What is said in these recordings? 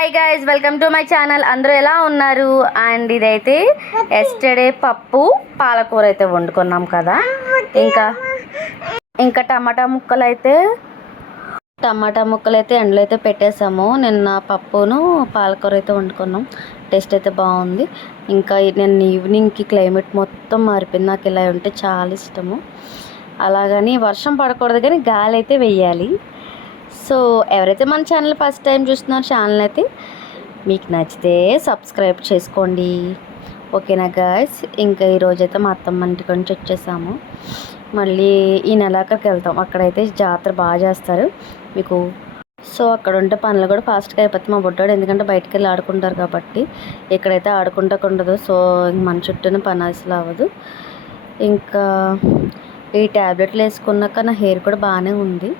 Hi guys, welcome to my channel. అందరూ ఎలా ఉన్నారు? అండ్ ఇదైతే ఎస్టర్డే పప్పు పాలకూర అయితే వండుకున్నాం కదా. ఇంకా ఇంకా టమాటా ముక్కలు అయితే ఎండలో అయితే పెట్టేసాము. నిన్న పప్పును పాలకూర అయితే వండుకున్నాం. టేస్ట్ అయితే బాగుంది. ఇంకా నేను ఈవినింగ్కి క్లైమేట్ మొత్తం మారిపోయింది. నాకు ఇలా ఉంటే చాలా ఇష్టము. అలాగని వర్షం పడకూడదు కానీ గాలి అయితే వెయ్యాలి. సో ఎవరైతే మన ఛానల్ ఫస్ట్ టైం చూస్తున్నారో ఛానల్ అయితే మీకు నచ్చితే సబ్స్క్రైబ్ చేసుకోండి, ఓకేనా గాయస్. ఇంకా ఈరోజైతే మా అత్తమ్మ ఇంటికి నుంచి వచ్చేసాము. మళ్ళీ ఈ నెలాఖరికి వెళ్తాం. అక్కడైతే జాతర బాగా చేస్తారు మీకు. సో అక్కడ ఉంటే పనులు కూడా ఫాస్ట్గా అయిపోతుంది మా బుడ్డాడు, ఎందుకంటే బయటికి వెళ్ళి ఆడుకుంటారు కాబట్టి. ఇక్కడైతే ఆడుకుంటూ సో మన చుట్టూనే పని అసలు అవ్వదు. ఇంకా ఈ ట్యాబ్లెట్లు వేసుకున్నాక నా హెయిర్ కూడా బాగానే ఉంది.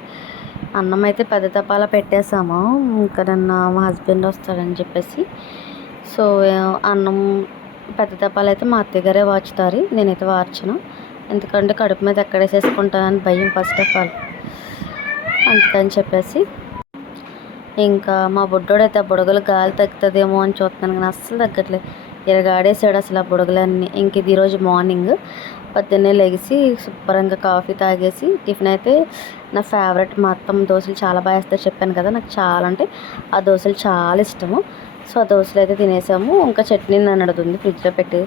అన్నం అయితే పెద్ద తపాలా పెట్టేసాము. ఇంకా నిన్న మా హస్బెండ్ వస్తాడని చెప్పేసి సో అన్నం పెద్ద తపాలు అయితే మా అత్తగారే వాచుతారు, నేనైతే వార్చను. ఎందుకంటే కడుపు మీద ఎక్కడ వేసేసుకుంటానని భయం ఫస్ట్ ఆఫ్ ఆల్, అందుకని చెప్పేసి. ఇంకా మా బుడ్డోడైతే ఆ బుడగలు గాలి తగ్గుతుందేమో అని చూస్తున్నాను కానీ అస్సలు తగ్గట్లేదు. ఇరగాడేసాడు అసలు ఆ బుడగలన్నీ. ఇంక ఇది ఈరోజు మార్నింగ్ పొద్దున్నే లెగిసి శుభ్రంగా కాఫీ తాగేసి టిఫిన్ అయితే నా ఫేవరెట్ మా అత్తమ్మ దోశలు చాలా బాగా వేస్తారు చెప్పాను కదా. నాకు చాలా అంటే ఆ దోశలు చాలా ఇష్టము. సో ఆ దోశలు అయితే తినేసాము. ఇంకా చట్నీ నన్నడుతుంది ఫ్రిడ్జ్లో పెట్టి,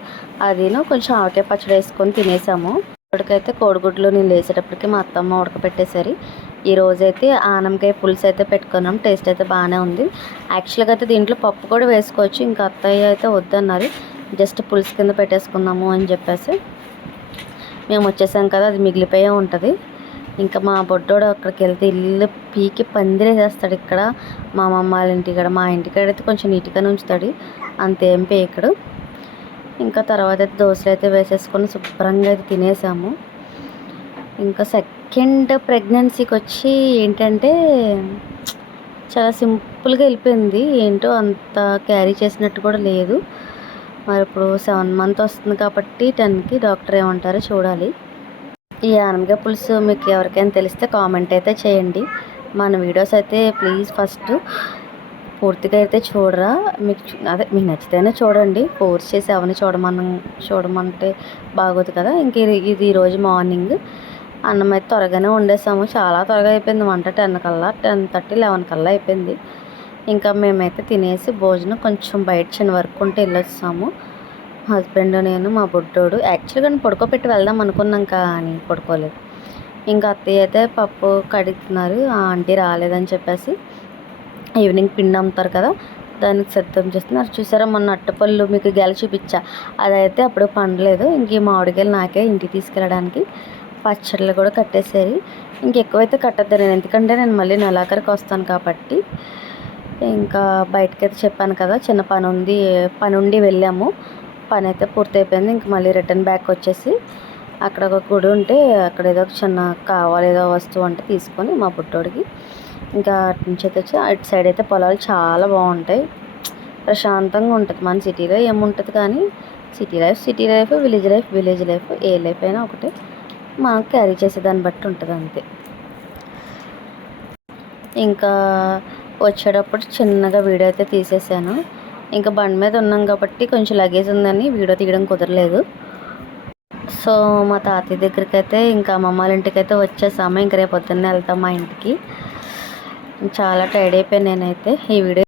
అదిను కొంచెం ఆవకాయ పచ్చడి వేసుకొని తినేసాము. ఇప్పటికైతే కోడిగుడ్లు నేను లేసేటప్పటికి మా అత్తమ్మ ఉడకపెట్టేసరి. ఈరోజైతే ఆనమకాయ పులుసు అయితే పెట్టుకున్నాం. టేస్ట్ అయితే బాగానే ఉంది. యాక్చువల్గా అయితే దీంట్లో పప్పు కూడా వేసుకోవచ్చు, ఇంకా అత్తయ్య అయితే వద్దన్నారు. జస్ట్ పులుసు కింద పెట్టేసుకుందాము అని చెప్పేసి మేము వచ్చేసాం కదా, అది మిగిలిపోయే ఉంటుంది. ఇంకా మా బొడ్డోడు అక్కడికి వెళ్తే ఇల్లు పీకి పందిరేసేస్తాడు. ఇక్కడ మా అమ్మమ్మ వాళ్ళ ఇంటికాడ, మా ఇంటికాడ అయితే కొంచెం నీట్గానే ఉంచుతాడు, అంతేం పీకడు. ఇంకా తర్వాత అయితే దోశలు అయితే వేసేసుకొని శుభ్రంగా అయితే తినేసాము. ఇంకా సెకండ్ ప్రెగ్నెన్సీకి వచ్చి ఏంటంటే చాలా సింపుల్గా వెళ్ళిపోయింది. ఏంటో అంత క్యారీ చేసినట్టు కూడా లేదు. మరి ఇప్పుడు 7 months వస్తుంది కాబట్టి 10కి డాక్టర్ ఏమంటారో చూడాలి. ఈ ఆనమకాయ పులుసు మీకు ఎవరికైనా తెలిస్తే కామెంట్ అయితే చేయండి. మన వీడియోస్ అయితే ప్లీజ్ ఫస్ట్ పూర్తిగా అయితే చూడరా. మీకు నచ్చితేనే చూడండి, ఫోర్స్ చేసి ఎవరిని చూడమంటే బాగోదు కదా. ఇంక ఇది ఈరోజు మార్నింగ్ అన్నం అయితే త్వరగానే వండేసాము. చాలా త్వరగా అయిపోయింది వంట. 10:30 11 కల్లా అయిపోయింది. ఇంకా మేమైతే తినేసి భోజనం కొంచెం బయట చిన్న వర్క్ ఉంటే వెళ్ళొచ్చాము. హస్బెండ్, నేను, మా బుడ్డోడు. యాక్చువల్గా పడుకోబెట్టి వెళ్దాం అనుకున్నాం కానీ పడుకోలేదు. ఇంకా అత్తయ్య అయితే పప్పు కడుగుతున్నారు, ఆ ఆంటీ రాలేదని చెప్పేసి. ఈవినింగ్ పిండి అమ్ముతారు కదా, దానికి సిద్ధం చేస్తున్నారు. చూసారా మొన్న అట్టపళ్ళు మీకు గెల చూపించా, అదైతే అప్పుడు పండలేదు. ఇంక ఈ మామిడికాయలు నాకే ఇంటికి తీసుకెళ్ళడానికి. పచ్చళ్ళు కూడా కట్టేసారు. ఇంకెక్కువైతే కట్టద్దు నేను, ఎందుకంటే నేను మళ్ళీ నెలాఖరికి వస్తాను కాబట్టి. ఇంకా బయటకైతే చెప్పాను కదా చిన్న పని ఉండి వెళ్ళాము. పని అయితే పూర్తయిపోయింది. ఇంక మళ్ళీ రిటర్న్ బ్యాక్ వచ్చేసి అక్కడ ఒక గుడి ఉంటే అక్కడ ఏదో ఒక చిన్న కావాలి ఏదో వస్తువు అంటే తీసుకొని మా పుట్టోడికి ఇంకా అటు నుంచి అయితే వచ్చి అటు సైడ్ అయితే పొలాలు చాలా బాగుంటాయి, ప్రశాంతంగా ఉంటుంది. మన సిటీలో ఏముంటుంది కానీ సిటీ లైఫ్, విలేజ్ లైఫ్ ఏ లైఫ్ అయినా ఒకటే, మనం క్యారీ చేసేదాన్ని బట్టి ఉంటుంది అంతే. ఇంకా వచ్చేటప్పుడు చిన్నగా వీడియో అయితే తీసేసాను. ఇంకా బండి మీద ఉన్నాం కాబట్టి కొంచెం లగేజ్ ఉందని వీడియో తీయడం కుదరలేదు. సో మా తాతయ్య దగ్గరికి అయితే ఇంకా అమ్మమ్మ వాళ్ళ ఇంటికి అయితే వచ్చేసాము. ఇంక రేపు పొద్దున్నే వెళ్తాం మా ఇంటికి. చాలా టైర్డ్ అయిపోయాను నేనైతే. ఈ వీడియో